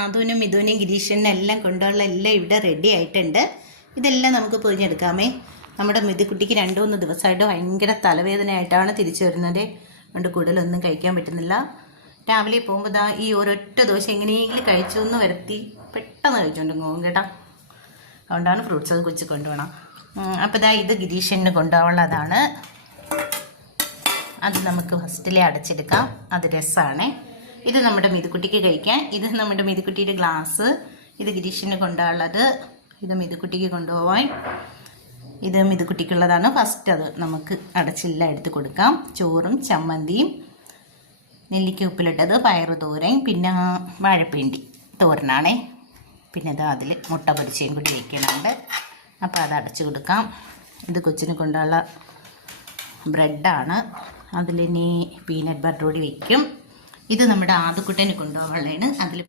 ആദുവിനും മിഥുവിനും ഗിരീഷനും എല്ലാം കൊണ്ടുള്ള എല്ലാം ഇവിടെ റെഡി ആയിട്ടുണ്ട്. ഇതെല്ലാം നമുക്ക് പൊതിഞ്ഞെടുക്കാമേ. നമ്മുടെ മിഥുക്കുട്ടിക്ക് 2-3 ദിവസമായിട്ട് ഭയങ്കര തലവേദനയായിട്ടാണ് തിരിച്ചു വരുന്നത്. അതുകൊണ്ട് കൂടുതലൊന്നും കഴിക്കാൻ പറ്റുന്നില്ല. രാവിലെ പോകുമ്പോൾ ഈ ഒരൊറ്റ ദോശ എങ്ങനെയെങ്കിലും കഴിച്ചു എന്ന് വരുത്തി പെട്ടെന്ന് കഴിച്ചുകൊണ്ട് പോകും കേട്ടോ. അതുകൊണ്ടാണ് ഫ്രൂട്ട്സ് അത് കൊച്ചു കൊണ്ടുപോകണം. അപ്പോൾ ഇത് ഗിരീഷന് കൊണ്ടുപോകാനുള്ളതാണ്. അത് നമുക്ക് ഫസ്റ്റിലെ അടച്ചെടുക്കാം. അത് രസമാണ്. ഇത് നമ്മുടെ മിഥുക്കുട്ടിക്ക് കഴിക്കാൻ. ഇത് നമ്മുടെ മിഥുക്കുട്ടിയുടെ ഗ്ലാസ്. ഇത് ഗിരീഷിന് കൊണ്ടുപോകാനുള്ളത്. ഇത് മിഥുക്കുട്ടിക്ക് കൊണ്ടുപോകാൻ. ഇത് മിഥുക്കുട്ടിക്കുള്ളതാണ്. ഫസ്റ്റ് അത് നമുക്ക് അടച്ചില്ല എടുത്ത് കൊടുക്കാം. ചോറും ചമ്മന്തിയും നെല്ലിക്ക ഉപ്പിലിട്ടത്, പയറ് തോരൻ, പിന്നെ വാഴപ്പിണ്ടി തോരനാണേ. പിന്നെ അതിൽ മുട്ട പൊരിച്ചയും കൂടി വയ്ക്കുന്നുണ്ട്. അപ്പോൾ അത് അടച്ചു കൊടുക്കാം. ഇത് കൊച്ചിന് കൊണ്ടുള്ള ബ്രെഡാണ്. അതിലിനി പീനട്ട് ബട്ടർ കൂടി വയ്ക്കും. ഇത് നമ്മുടെ ആദുക്കുട്ടന് കൊണ്ടുപോകാനുള്ളതാണ്. അതിൽ